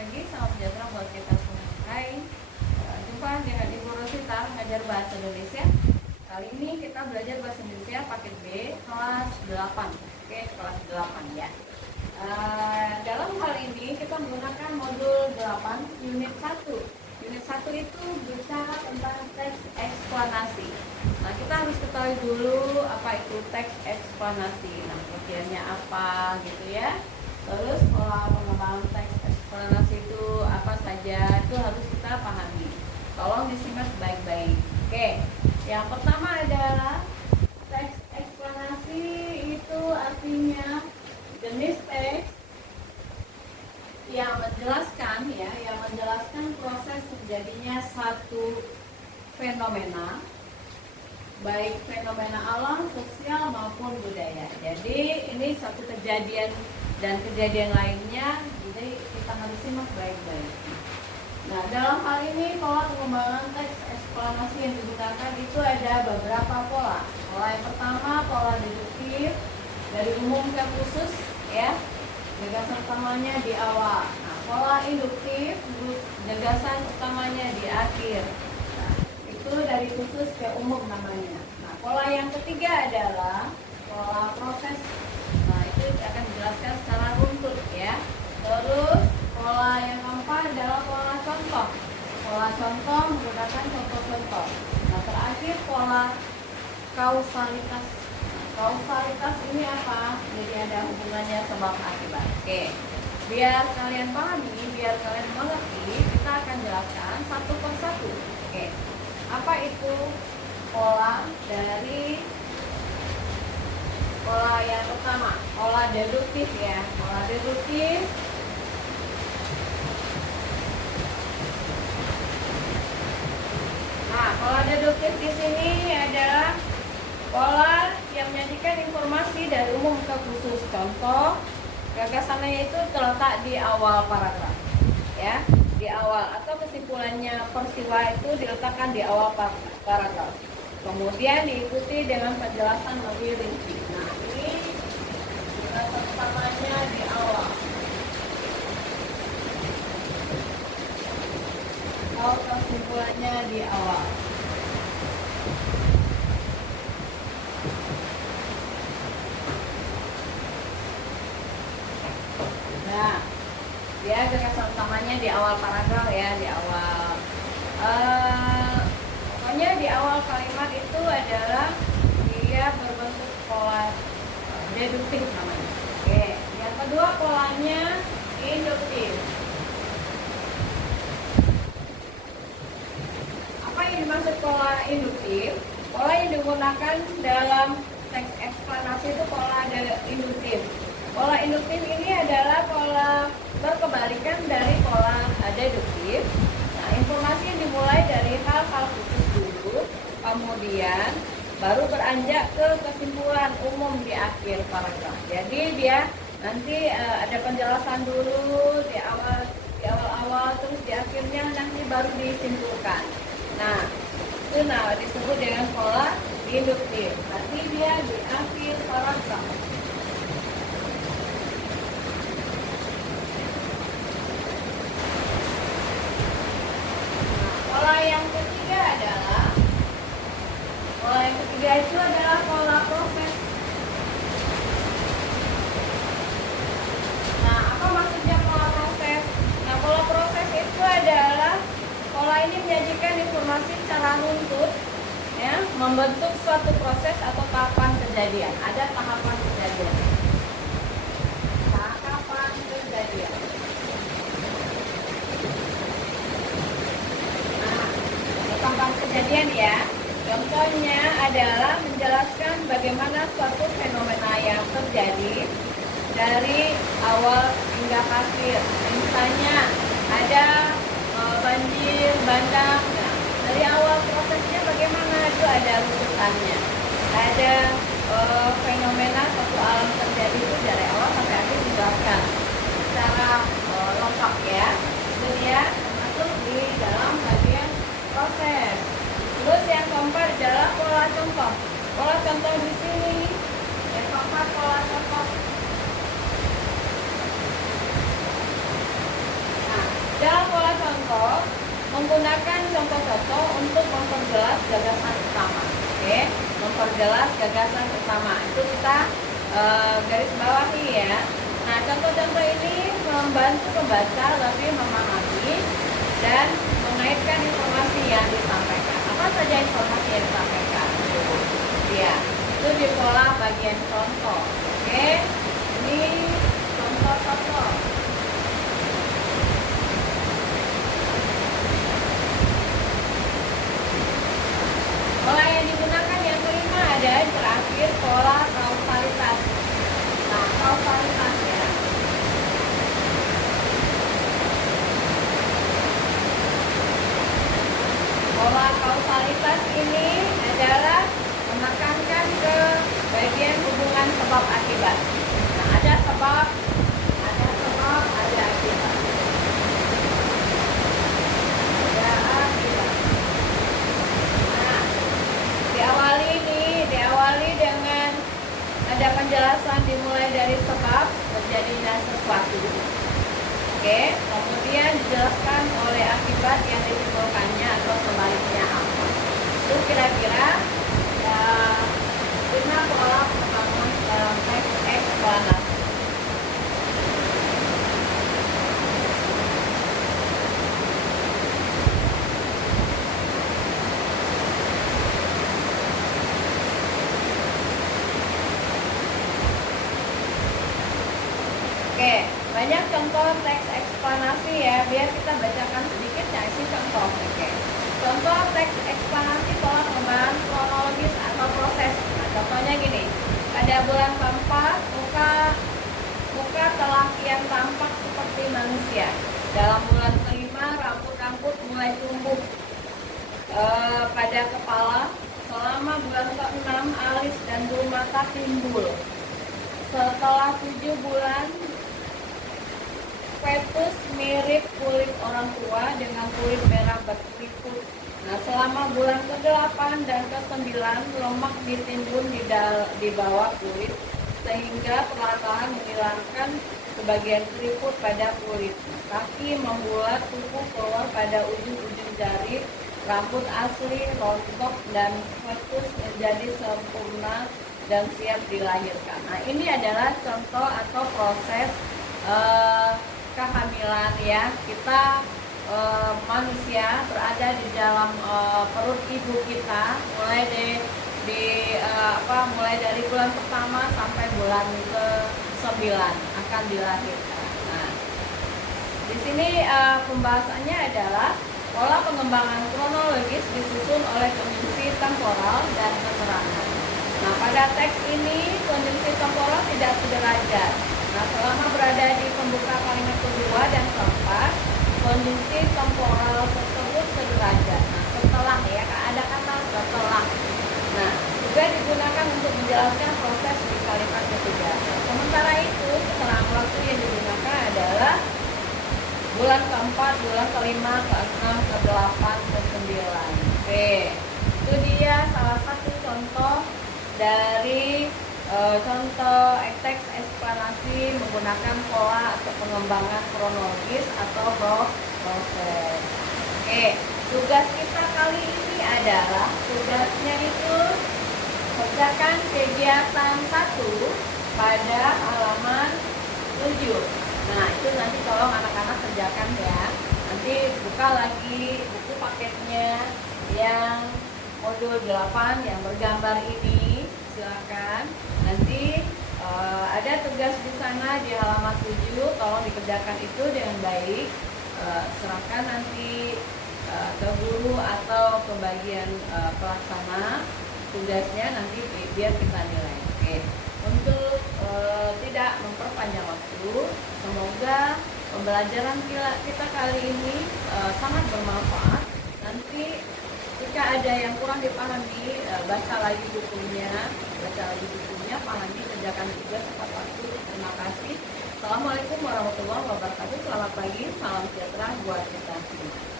pagi, salam sejahtera buat kita semua. Hai, jumpa dengan Ibu Rosita ngajar bahasa Indonesia. Kali ini kita belajar bahasa Indonesia paket B kelas 8. Oke, kelas 8 ya. Dalam hal ini kita menggunakan modul 8 unit 1. Unit 1 itu bicara tentang teks eksplanasi. Nah, kita harus ketahui dulu apa itu teks eksplanasi. Nah, pengertiannya apa gitu ya. Terus pola pengembangan teks eksplanasi itu apa saja, itu harus kita pahami. Tolong disimak baik-baik. Oke, yang pertama adalah teks eksplanasi itu artinya jenis teks yang menjelaskan proses terjadinya satu fenomena, baik fenomena alam, sosial maupun budaya. Jadi ini satu kejadian dan kejadian lainnya, jadi kita harus simak baik-baik. Nah, dalam hal ini pola pengembangan teks eksplanasi yang digunakan itu ada beberapa pola. Pola yang pertama pola deduktif, dari umum ke khusus ya. Gagasan utamanya di awal. Nah, pola induktif, gagasan utamanya di akhir. Nah, itu dari khusus ke umum namanya. Nah, pola yang ketiga adalah pola proses. Nah, itu akan dijelaskan secara runtut ya. Terus pola yang keempat adalah pola contoh. Pola contoh menggunakan contoh-contoh. Nah, terakhir pola kausalitas. Kausalitas ini apa? Jadi ada hubungannya sebab akibat. Oke, biar kalian pahami, biar kalian mengerti, kita akan jelaskan satu persatu. Oke, apa itu pola dari pola yang pertama? Pola deduktif ya. Pola deduktif pola deduktif di sini adalah pola yang menyajikan informasi dari umum ke khusus. Contoh, gagasannya itu terletak di awal paragraf, ya, di awal, atau kesimpulannya peristiwa itu diletakkan di awal paragraf. Kemudian diikuti dengan penjelasan lebih rinci. Nah, ini gagasan utamanya di awal. Atau kesimpulannya di awal. Nah, dia gagasan utamanya di awal paragraf ya, di awal. Pokoknya di awal kalimat itu adalah dia berbentuk pola deduktif namanya. Oke, yang kedua polanya induktif. Apa yang dimaksud pola induktif? Pola yang digunakan dalam teks eksplanasi itu pola induktif. Pola induktif ini adalah pola berkebalikan dari pola deduktif. Nah, informasi yang dimulai dari hal-hal khusus dulu, kemudian baru beranjak ke kesimpulan umum di akhir paragraf. Jadi dia nanti ada penjelasan dulu di awal-awal, terus di akhirnya nanti baru disimpulkan. Nah, itu disebut dengan pola induktif. Nanti dia di akhir paragraf. Pola yang ketiga itu adalah pola proses. Nah, apa maksudnya pola proses? Nah, pola proses itu adalah pola ini menyajikan informasi secara runtut, ya, membentuk suatu proses atau tahapan kejadian. Ada tahapan kejadian. Tahapan kejadian. Tahapan kejadian ya. Contohnya adalah menjelaskan bagaimana suatu fenomena yang terjadi dari awal hingga akhir. Misalnya ada banjir bandang. Nah, dari awal prosesnya bagaimana, itu ada runtutannya. Ada fenomena suatu alam terjadi itu dari awal sampai akhir dijelaskan secara lengkap ya. Itu dia termasuk di dalam bagian proses. Terus yang keempat adalah pola contoh. Pola contoh di sini, yang keempat pola contoh. Nah, menggunakan contoh-contoh untuk memperjelas gagasan utama. Oke, memperjelas gagasan utama itu kita garis bawahi ya. Nah, contoh-contoh ini membantu pembaca lebih memahami dan mengaitkan informasi yang disampaikan. Apa saja informasi yang disampaikan? Ya, itu di pola bagian contoh. Oke, ini contoh-contoh. Pola yang digunakan yang kelima ada terakhir pola kausalitas. Nah, kausalitas ya. Pola kausalitas ini adalah menekankan ke bagian hubungan sebab akibat. Nah, ada sebab, ada akibat. Ada akibat. Nah, diawali dengan ada penjelasan dimulai dari sebab terjadinya sesuatu. Oke, kemudian dijelaskan oleh akibat yang ditimbulkannya atau sebaliknya apa. Itu kira-kira ya 5 pola pengembangan dalam teks eksplanasi. Oke, banyak contoh teks eksplanasi ya, biar kita bacakan sedikit ya isi contoh. Oke, contoh teks eksplanasi pola pengembangan kronologis atau proses. Nah, contohnya gini, pada bulan keempat muka telah kian tampak seperti manusia. Dalam bulan kelima rambut-rambut mulai tumbuh pada kepala. Selama bulan ke-6 alis dan bulu mata timbul. Setelah 7 bulan fetus mirip kulit orang tua dengan kulit merah berkeriput. Nah, selama bulan ke-8 dan ke-9 lemak ditimbun di bawah kulit sehingga perlahan menghilangkan sebagian keriput pada kulit. Kaki membulat, kuku keluar pada ujung-ujung jari, rambut asli rontok dan fetus menjadi sempurna dan siap dilahirkan. Nah, ini adalah contoh atau proses kehamilan ya. Kita manusia berada di dalam perut ibu kita mulai dari bulan pertama sampai bulan ke-9 akan dilahirkan. Nah, di sini pembahasannya adalah pola pengembangan kronologis disusun oleh konjungsi temporal dan keterangan. Nah, pada teks ini konjungsi temporal tidak sederajat. Nah, selama berada di pembuka kalimat kedua dan keempat, konjungsi temporal tersebut sederajat. Nah, setelah ya, ada kata setelah. Nah, juga digunakan untuk menjelaskan proses di kalimat ketiga. Sementara itu, keterangan waktu yang digunakan adalah bulan keempat, bulan kelima, ke-6, ke-8, ke-9. Oke, itu dia salah satu contoh dari contoh teks eksplanasi menggunakan pola atau pengembangan kronologis atau proses. Oke, tugas kita kali ini adalah tugasnya itu kerjakan kegiatan 1 pada halaman 7. Nah, itu nanti tolong anak-anak kerjakan ya. Nanti buka lagi buku paketnya yang modul 8 yang bergambar ini, silakan. Nanti ada tugas di sana di halaman 7, tolong dikerjakan itu dengan baik. Serahkan nanti ke guru atau ke bagian pelaksana tugasnya nanti biar kita nilai. Oke. Untuk tidak memperpanjang waktu, semoga pembelajaran kita kali ini sangat bermanfaat. Nanti jika ada yang kurang dipahami, baca lagi bukunya, pahami, kerjakan tugas tepat waktu. Terima kasih. Assalamualaikum warahmatullahi wabarakatuh. Selamat pagi, salam sejahtera buat kita semua.